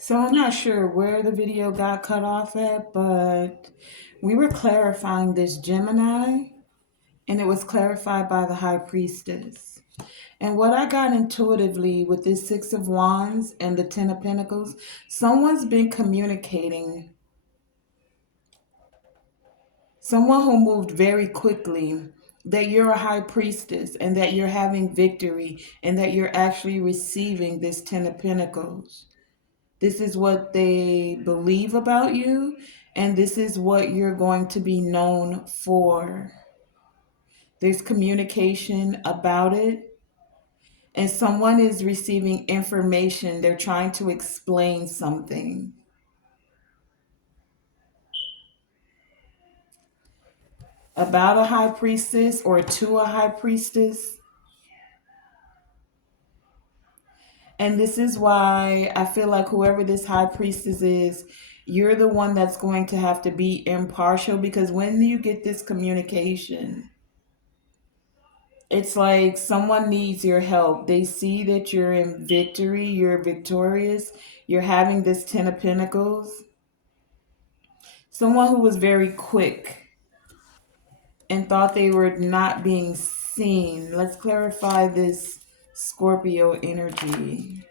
So I'm not sure where the video got cut off at, but we were clarifying this Gemini, and it was clarified by the High Priestess. And what I got intuitively with this Six of Wands and the Ten of Pentacles, someone's been communicating, someone who moved very quickly, that you're a high priestess and that you're having victory and that you're actually receiving this Ten of Pentacles. This is what they believe about you, and this is what you're going to be known for. There's communication about it, and someone is receiving information. They're trying to explain something about a high priestess or to a high priestess. And this is why I feel like whoever this high priestess is, you're the one that's going to have to be impartial, because when you get this communication, it's like someone needs your help. They see that you're in victory, you're victorious, you're having this Ten of Pentacles. Someone who was very quick and thought they were not being seen. Let's clarify this Scorpio energy.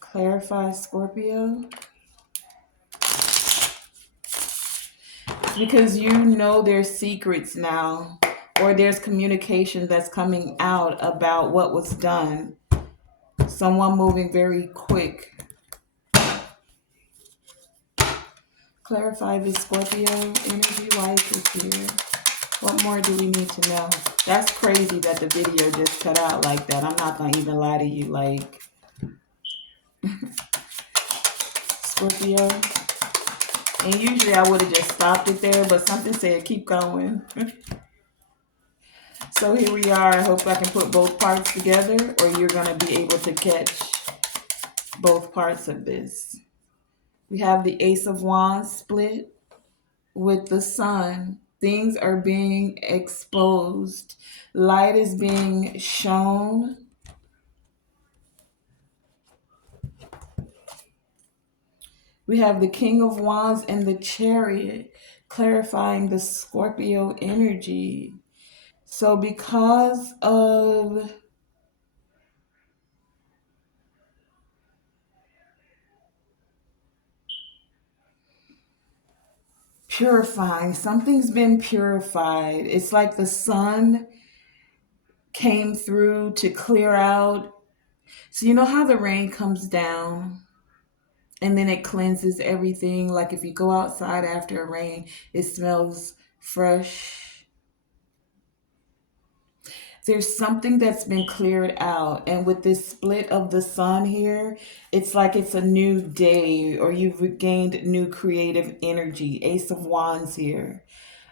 Clarify Scorpio. Because you know there's secrets now, or there's communication that's coming out about what was done. Someone moving very quick. Clarify this Scorpio energy. Why is this here? What more do we need to know? That's crazy that the video just cut out like that. I'm not going to even lie to you. Like, Scorpio. And usually I would have just stopped it there, but something said keep going. So here we are. I hope I can put both parts together, or you're going to be able to catch both parts of this. We have the Ace of Wands split with the Sun. Things are being exposed. Light is being shown. We have the King of Wands and the Chariot, clarifying the Scorpio energy. So because of purifying, something's been purified. It's like the sun came through to clear out. So you know how the rain comes down and then it cleanses everything? Like if you go outside after a rain, it smells fresh. There's something that's been cleared out. And with this split of the sun here, it's like it's a new day, or you've regained new creative energy. Ace of Wands here.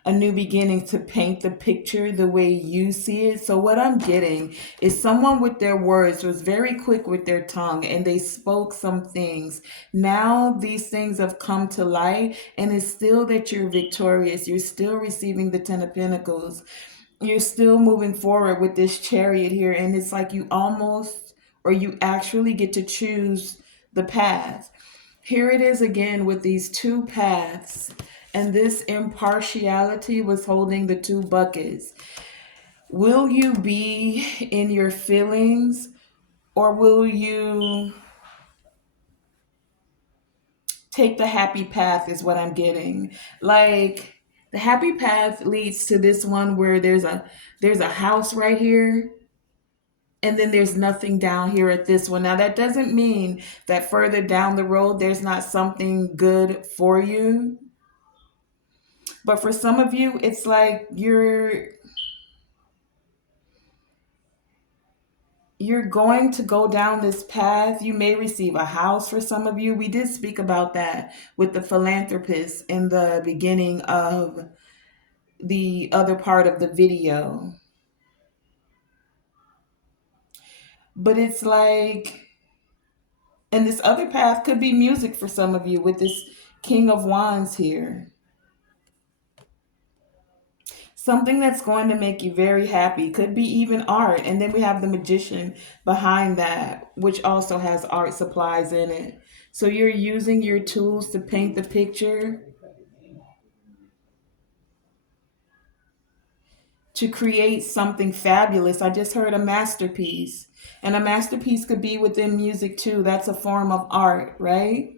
A new beginning to paint the picture the way you see it. So what I'm getting is someone with their words was very quick with their tongue and they spoke some things. Now these things have come to light, and it's still that you're victorious. You're still receiving the Ten of Pentacles. You're still moving forward with this Chariot here, and it's like you almost, or you actually get to choose the path. Here it is again with these two paths, and this impartiality was holding the two buckets. Will you be in your feelings, or will you take the happy path is what I'm getting. Like the happy path leads to this one where there's a house right here, and then there's nothing down here at this one. Now that doesn't mean that further down the road there's not something good for you. But for some of you, it's like you're going to go down this path. You may receive a house for some of you. We did speak about that with the philanthropist in the beginning of the other part of the video. But it's like, and this other path could be music for some of you with this King of Wands here. Something that's going to make you very happy. Could be even art. And then we have the magician behind that, which also has art supplies in it. So you're using your tools to paint the picture, to create something fabulous. I just heard a masterpiece. And a masterpiece could be within music too. That's a form of art, right?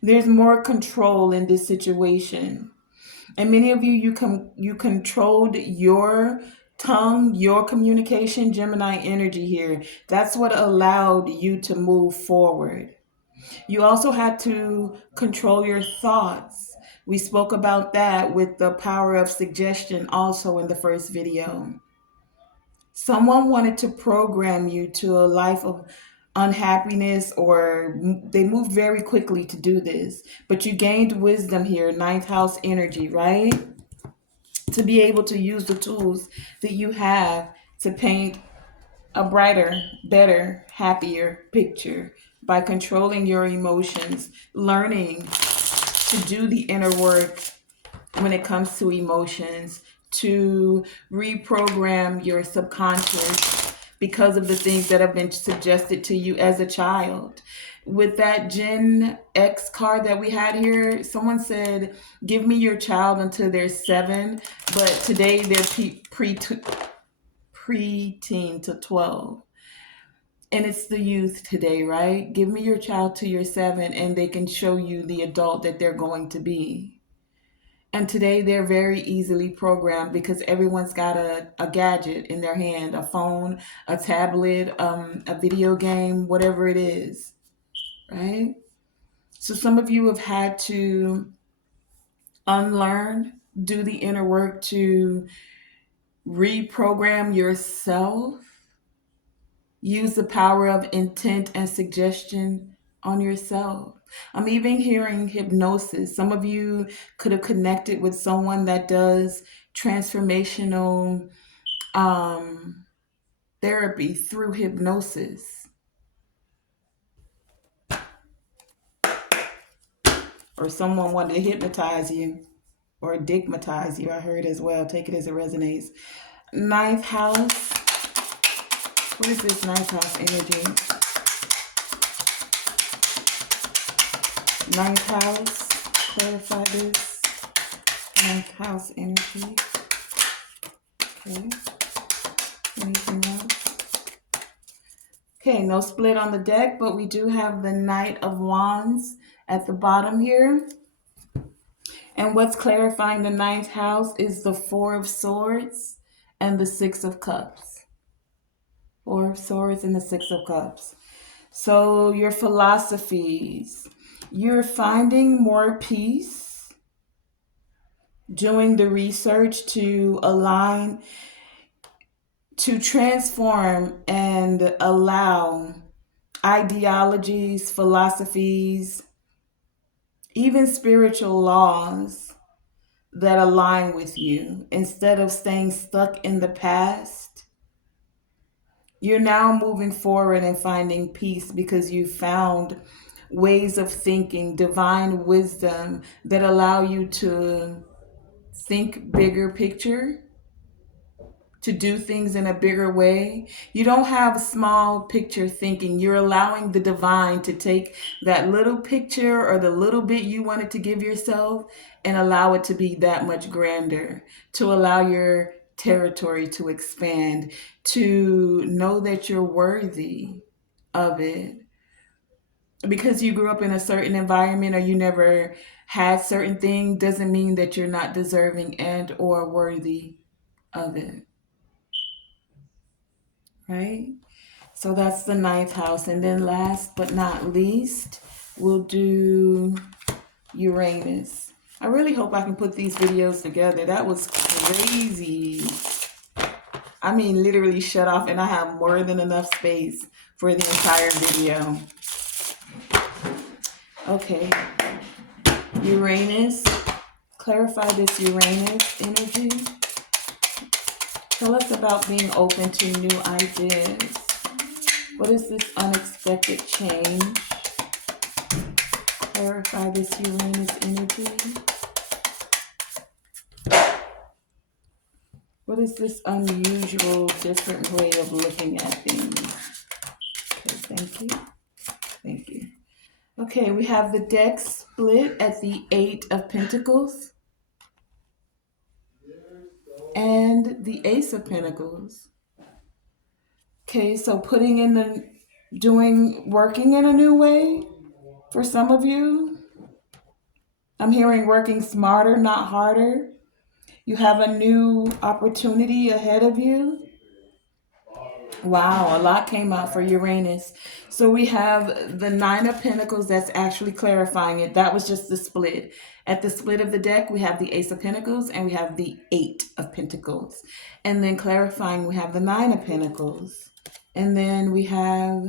There's more control in this situation. And many of you, you controlled your tongue, your communication, Gemini energy here. That's what allowed you to move forward. You also had to control your thoughts. We spoke about that with the power of suggestion also in the first video. Someone wanted to program you to a life of unhappiness, or they moved very quickly to do this. But you gained wisdom here, ninth house energy, right? To be able to use the tools that you have to paint a brighter, better, happier picture by controlling your emotions, learning to do the inner work when it comes to emotions, to reprogram your subconscious because of the things that have been suggested to you as a child. With that Gen X card that we had here, someone said, give me your child until they're 7, but today they're preteen to 12. And it's the youth today, right? Give me your child till you're 7 and they can show you the adult that they're going to be. And today they're very easily programmed because everyone's got a gadget in their hand, a phone, a tablet, a video game, whatever it is, right? So some of you have had to unlearn, do the inner work to reprogram yourself. Use the power of intent and suggestion on yourself. I'm even hearing hypnosis. Some of you could have connected with someone that does transformational therapy through hypnosis. Or someone wanted to hypnotize you or digmatize you. I heard as well. Take it as it resonates. Ninth house. What is this ninth house energy? Ninth house. Clarify this. Ninth house energy. Okay. Anything else? Okay, no split on the deck, but we do have the Knight of Wands at the bottom here. And what's clarifying the ninth house is the Four of Swords and the Six of Cups. Four of Swords and the Six of Cups. So your philosophies, you're finding more peace, doing the research to align, to transform and allow ideologies, philosophies, even spiritual laws that align with you. Instead of staying stuck in the past, you're now moving forward and finding peace because you found ways of thinking, divine wisdom that allow you to think bigger picture, to do things in a bigger way. You don't have small picture thinking. You're allowing the divine to take that little picture or the little bit you wanted to give yourself and allow it to be that much grander, to allow your territory to expand, to know that you're worthy of it. Because you grew up in a certain environment or you never had certain things doesn't mean that you're not deserving and or worthy of it. Right? So that's the ninth house. And then last but not least, we'll do Uranus. I really hope I can put these videos together. That was crazy. I mean, literally shut off, and I have more than enough space for the entire video. Okay. Uranus. Clarify this Uranus energy. Tell us about being open to new ideas. What is this unexpected change? Clarify this Uranus energy. What is this unusual, different way of looking at things? Okay, thank you. Thank you. Okay, we have the deck split at the Eight of Pentacles and the Ace of Pentacles. Okay, so working in a new way for some of you. I'm hearing working smarter, not harder. You have a new opportunity ahead of you. Wow, a lot came out for Uranus. So we have the Nine of Pentacles that's actually clarifying it. That was just the split. At the split of the deck, we have the Ace of Pentacles and we have the Eight of Pentacles. And then clarifying, we have the Nine of Pentacles. And then we have,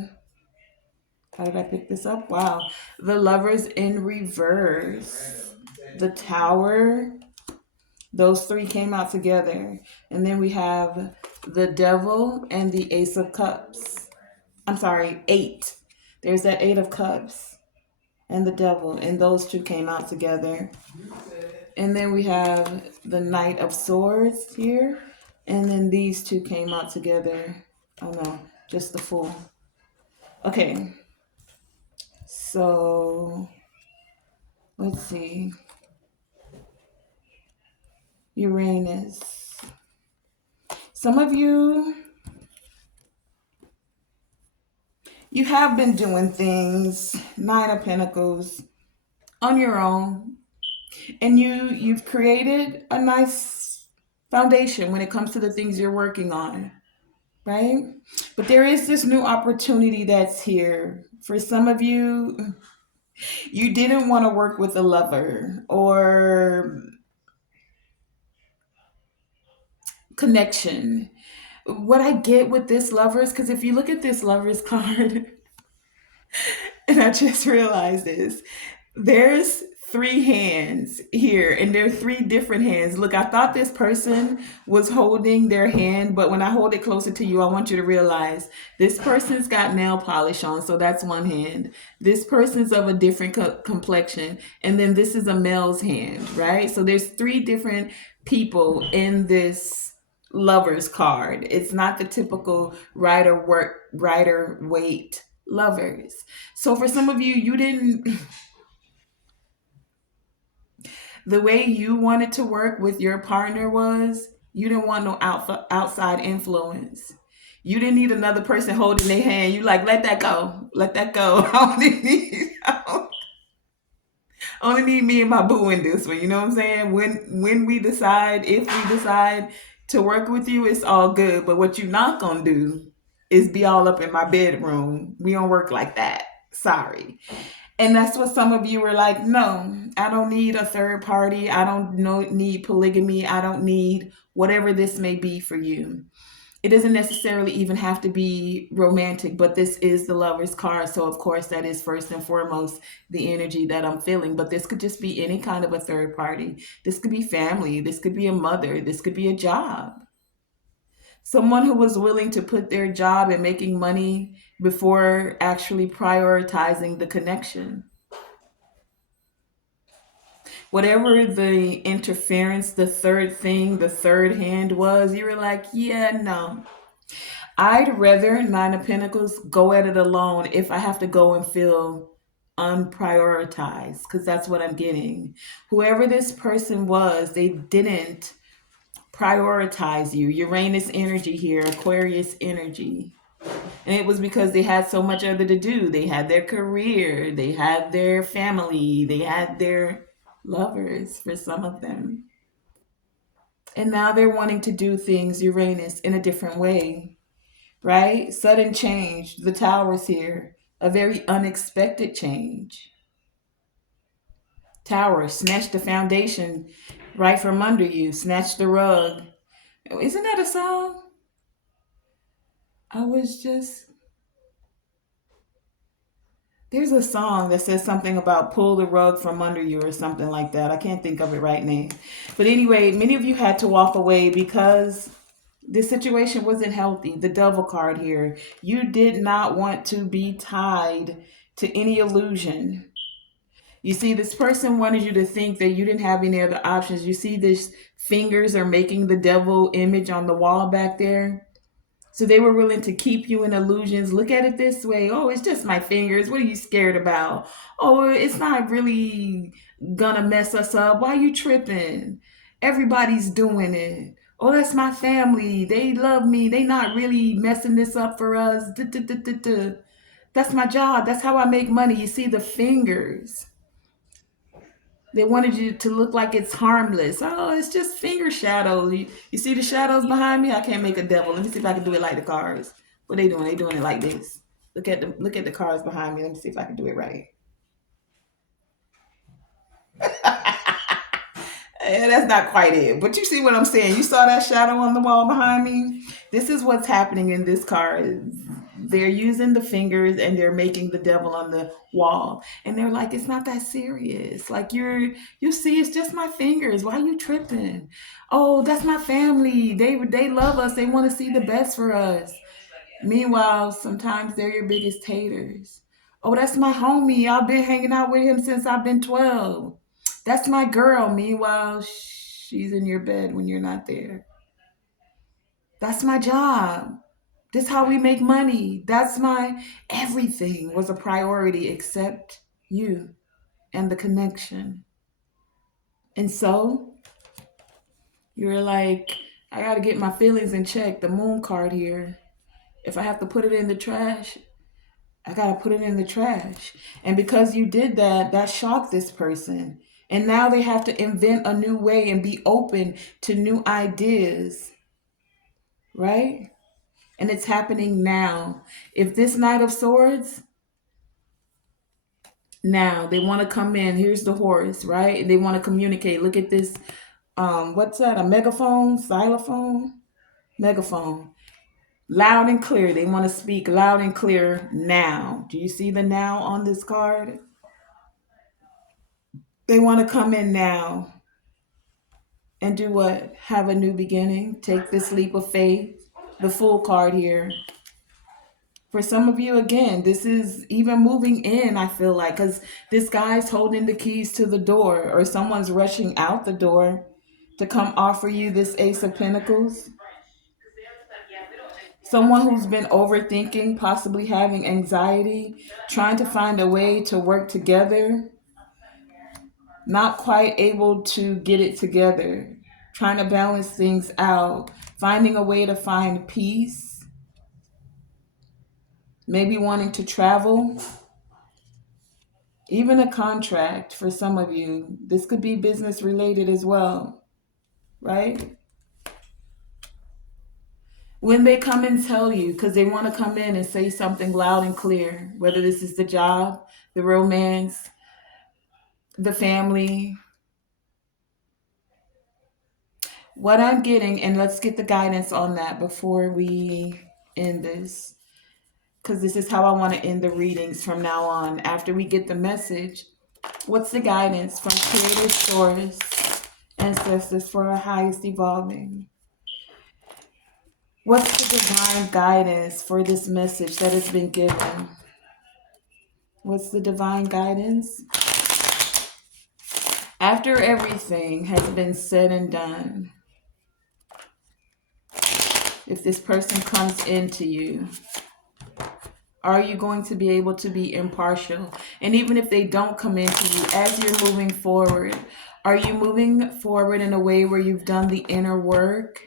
how did I pick this up? Wow. The Lovers in reverse. The Tower. Those three came out together. And then we have the Devil and the Ace of Cups. I'm sorry, eight. There's that Eight of Cups and the Devil. And those two came out together. And then we have the Knight of Swords here. And then these two came out together. Oh no, just the Fool. Okay. So let's see. Uranus. Some of you have been doing things, Nine of Pentacles, on your own, and you've created a nice foundation when it comes to the things you're working on, right? But there is this new opportunity that's here. For some of you, you didn't want to work with a lover or connection. What I get with this lovers, because if you look at this lovers card, and I just realized this, there's three hands here, and there are three different hands. Look, I thought this person was holding their hand, but when I hold it closer to you, I want you to realize this person's got nail polish on, so that's one hand. This person's of a different complexion, and then this is a male's hand, right? So there's three different people in this lovers card. It's not the typical rider weight lovers. So for some of you, you didn't the way you wanted to work with your partner was you didn't want no outside influence. You didn't need another person holding their hand. You like, let that go. Let that go. I only need me and my boo in this one. You know what I'm saying? When we decide, if we decide to work with you, it's all good. But what you're not gonna do is be all up in my bedroom. We don't work like that. Sorry. And that's what some of you were like, no, I don't need a third party. I don't need polygamy. I don't need whatever this may be for you. It doesn't necessarily even have to be romantic, but this is the lover's card. So, of course, that is first and foremost the energy that I'm feeling. But this could just be any kind of a third party. This could be family. This could be a mother. This could be a job. Someone who was willing to put their job and making money before actually prioritizing the connection. Whatever the interference, the third thing, the third hand was, you were like, yeah, no. I'd rather Nine of Pentacles go at it alone if I have to go and feel unprioritized, because that's what I'm getting. Whoever this person was, they didn't prioritize you. Uranus energy here, Aquarius energy. And it was because they had so much other to do. They had their career, they had their family, they had their lovers for some of them. And now they're wanting to do things, Uranus, in a different way, right? Sudden change. The Tower's here. A very unexpected change. Tower, snatch the foundation right from under you, snatch the rug. Isn't that a song? I was just There's a song that says something about pull the rug from under you or something like that. I can't think of it right now. But anyway, many of you had to walk away because this situation wasn't healthy. The devil card here. You did not want to be tied to any illusion. You see, this person wanted you to think that you didn't have any other options. You see, these fingers are making the devil image on the wall back there. So they were willing to keep you in illusions. Look at it this way. Oh, it's just my fingers. What are you scared about? Oh, it's not really gonna mess us up. Why you tripping? Everybody's doing it. Oh, that's my family. They love me. They not really messing this up for us. Duh, duh, duh, duh, duh. That's my job. That's how I make money. You see the fingers. They wanted you to look like it's harmless. Oh, it's just finger shadows. You see the shadows behind me? I can't make a devil. Let me see if I can do it like the cards. What they doing? They doing it like this. Look at the cards behind me. Let me see if I can do it right. That's not quite it. But you see what I'm saying? You saw that shadow on the wall behind me? This is what's happening in this card. They're using the fingers and they're making the devil on the wall. And they're like, it's not that serious. Like you see, it's just my fingers. Why are you tripping? Oh, that's my family. They love us. They want to see the best for us. Meanwhile, sometimes they're your biggest haters. Oh, that's my homie. I've been hanging out with him since I've been 12. That's my girl. Meanwhile, she's in your bed when you're not there. That's my job. This how we make money. That's my everything was a priority except you and the connection. And so you're like, I got to get my feelings in check. The moon card here. If I have to put it in the trash, I got to put it in the trash. And because you did that, that shocked this person. And now they have to invent a new way and be open to new ideas, right? And it's happening now. If this Knight of Swords, now they want to come in. Here's the horse, right? And they want to communicate. Look at this. What's that? A megaphone? Xylophone? Megaphone. Loud and clear. They want to speak loud and clear now. Do you see the now on this card? They want to come in now and do what? Have a new beginning. Take this leap of faith. The Fool card here. For some of you, again, this is even moving in, I feel like, because this guy's holding the keys to the door, or someone's rushing out the door to come offer you this Ace of Pentacles. Someone who's been overthinking, possibly having anxiety, trying to find a way to work together, not quite able to get it together, trying to balance things out, finding a way to find peace, maybe wanting to travel. Even a contract for some of you. This could be business related as well, right? When they come and tell you, because they want to come in and say something loud and clear, whether this is the job, the romance, the family, what I'm getting, and let's get the guidance on that before we end this, because this is how I want to end the readings from now on. After we get the message, what's the guidance from Creator Source, ancestors for our highest evolving? What's the divine guidance for this message that has been given? What's the divine guidance? After everything has been said and done, if this person comes into you, are you going to be able to be impartial? And even if they don't come into you, as you're moving forward, are you moving forward in a way where you've done the inner work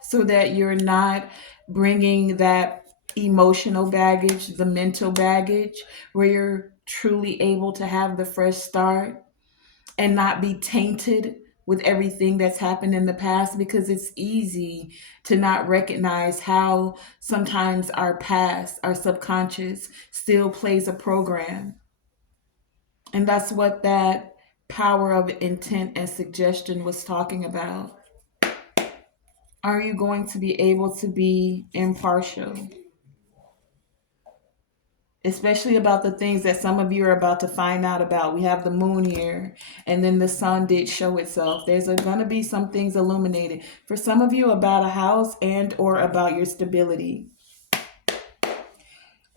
so that you're not bringing that emotional baggage, the mental baggage, where you're truly able to have the fresh start and not be tainted with everything that's happened in the past? Because it's easy to not recognize how sometimes our past, our subconscious, still plays a program. And that's what that power of intent and suggestion was talking about. Are you going to be able to be impartial? Especially about the things that some of you are about to find out about. We have the moon here, and then the sun did show itself. There's going to be some things illuminated. For some of you, about a house and or about your stability.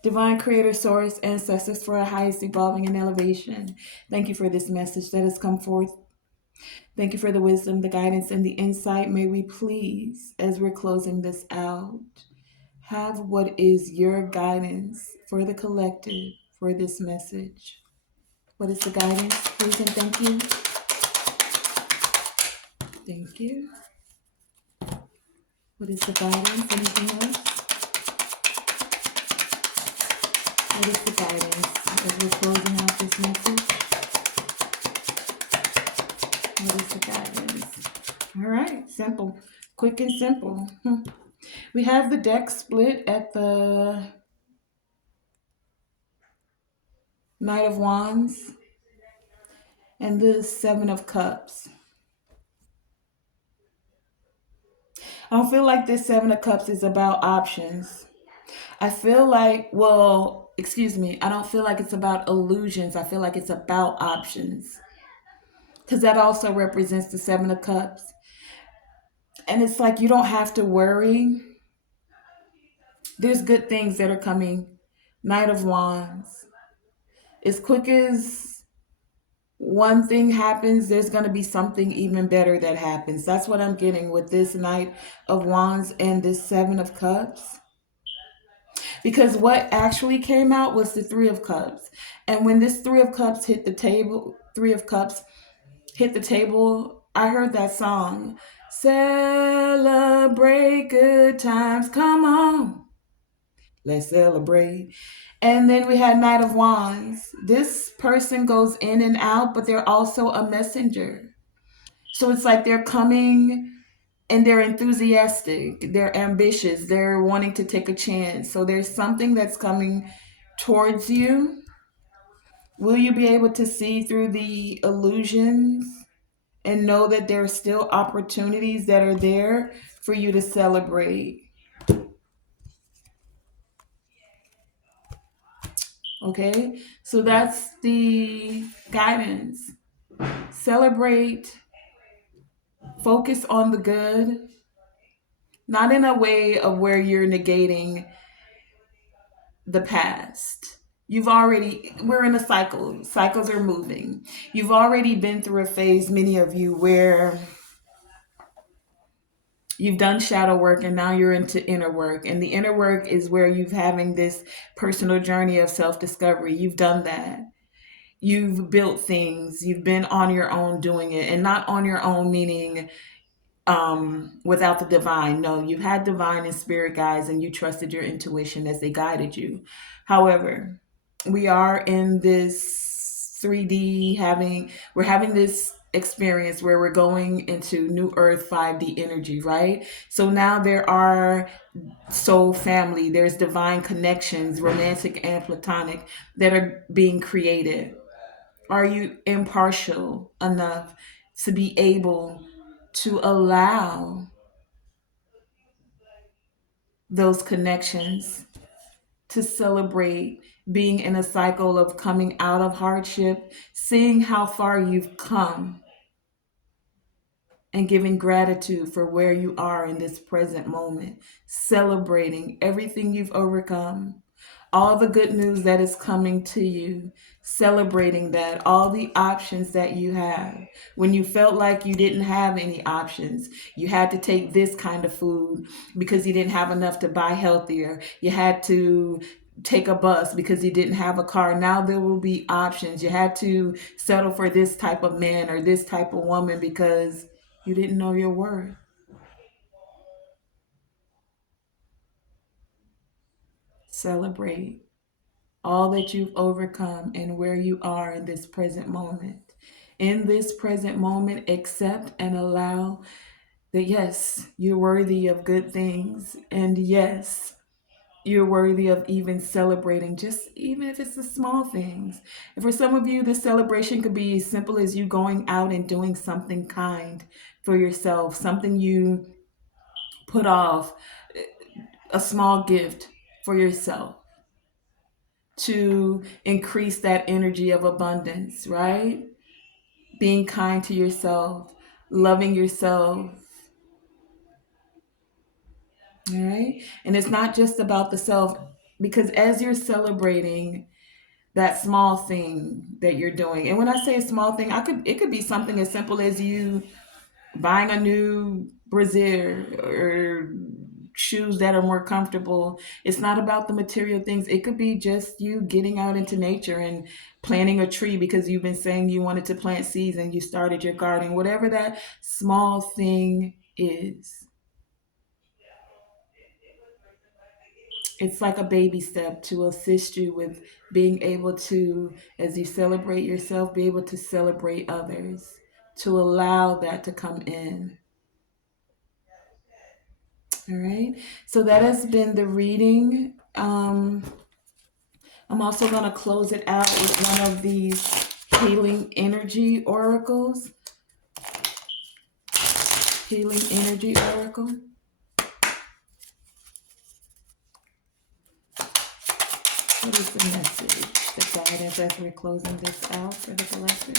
Divine Creator, Source, Ancestors for our highest evolving and elevation. Thank you for this message that has come forth. Thank you for the wisdom, the guidance, and the insight. May we please, as we're closing this out, have what is your guidance for the collective for this message. What is the guidance, please, and thank you. Thank you. What is the guidance? Anything else? What is the guidance as we're closing out this message? What is the guidance? All right, simple, quick and simple. We have the deck split at the Knight of Wands and the Seven of Cups. I don't feel like this Seven of Cups is about options. I feel like, well, excuse me, I don't feel like it's about illusions. I feel like it's about options. Because that also represents the Seven of Cups. And it's like you don't have to worry. There's good things that are coming. Knight of Wands. As quick as one thing happens, there's going to be something even better that happens. That's what I'm getting with this Knight of Wands and this Seven of Cups. Because what actually came out was the Three of Cups. And when this Three of Cups hit the table, Three of Cups hit the table, I heard that song. Celebrate good times. Come on. Let's celebrate. And then we had Knight of Wands. This person goes in and out, but they're also a messenger. So it's like they're coming and they're enthusiastic, they're ambitious, they're wanting to take a chance. So there's something that's coming towards you. Will you be able to see through the illusions and know that there are still opportunities that are there for you to celebrate? Okay, so that's the guidance. Celebrate, focus on the good, not in a way of where you're negating the past. We're in a cycle. Cycles are moving. You've already been through a phase, many of you, where you've done shadow work and now you're into inner work. And the inner work is where you've having this personal journey of self-discovery. You've done that. You've built things. You've been on your own doing it, and not on your own meaning without the divine. No, you had divine and spirit guides and you trusted your intuition as they guided you. However, we are in this 3D we're having this experience where we're going into new earth 5D energy, right? So now there are soul family, there's divine connections, romantic and platonic, that are being created. Are you impartial enough to be able to allow those connections, to celebrate being in a cycle of coming out of hardship, seeing how far you've come, and giving gratitude for where you are in this present moment, celebrating everything you've overcome, all the good news that is coming to you, celebrating that, all the options that you have. When you felt like you didn't have any options, you had to take this kind of food because you didn't have enough to buy healthier. You had to take a bus because you didn't have a car. Now there will be options. You had to settle for this type of man or this type of woman because you didn't know your worth. Celebrate all that you've overcome and where you are in this present moment. In this present moment, accept and allow that yes, you're worthy of good things. And yes, you're worthy of even celebrating, just even if it's the small things. And for some of you, the celebration could be as simple as you going out and doing something kind for yourself, something you put off, a small gift for yourself to increase that energy of abundance, right? Being kind to yourself, loving yourself, all right? And it's not just about the self. because as you're celebrating that small thing that you're doing, and when I say a small thing, I could it could be something as simple as you buying a new brassiere or shoes that are more comfortable. It's not about the material things. It could be just you getting out into nature and planting a tree because you've been saying you wanted to plant seeds and you started your garden. Whatever that small thing is, it's like a baby step to assist you with being able to, as you celebrate yourself, be able to celebrate others, to allow that to come in. All right. So that has been the reading. I'm also going to close it out with one of these healing energy oracles. Healing energy oracle. What is the message? The guidance as we're closing this out for the collective.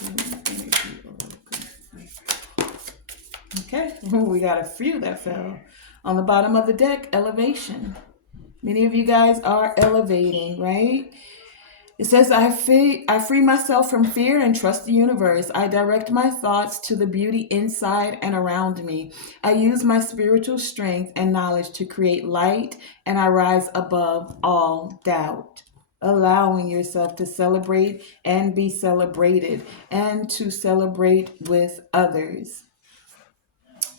Healing energy oracle. Okay. We got a few that fell. On the bottom of the deck, elevation. Many of you guys are elevating, right? It says, I free myself from fear and trust the universe. I direct my thoughts to the beauty inside and around me. I use my spiritual strength and knowledge to create light, and I rise above all doubt. Allowing yourself to celebrate and be celebrated, and to celebrate with others.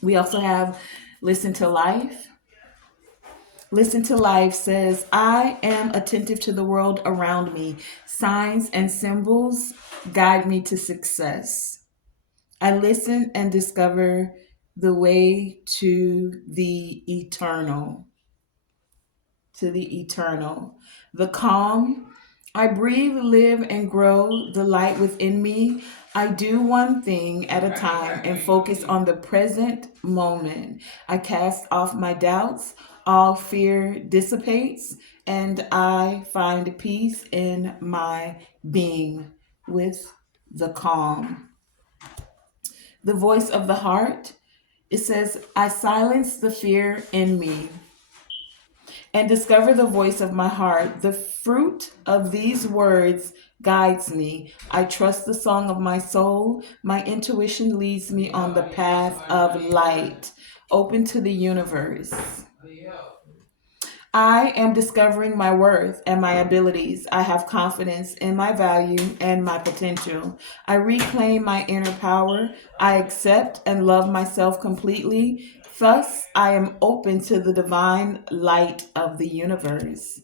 We also have listen to life. Listen to Life says, I am attentive to the world around me. Signs and symbols guide me to success. I listen and discover the way to the eternal. To the eternal. The calm. I breathe, live, and grow the light within me. I do one thing at a time and focus on the present moment. I cast off my doubts. All fear dissipates, and I find peace in my being with the calm. The voice of the heart. It says, I silence the fear in me and discover the voice of my heart. The fruit of these words guides me. I trust the song of my soul. My intuition leads me on the path of light, open to the universe. I am discovering my worth and my abilities. I have confidence in my value and my potential. I reclaim my inner power. I accept and love myself completely. Thus, I am open to the divine light of the universe.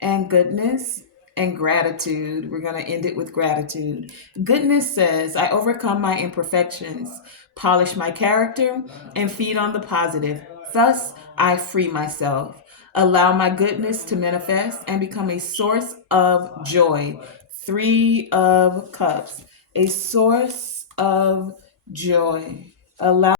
And goodness and gratitude. We're going to end it with gratitude. Goodness says, I overcome my imperfections, polish my character, and feed on the positive. Thus, I free myself. Allow my goodness to manifest and become a source of joy. Three of Cups, a source of joy. Allow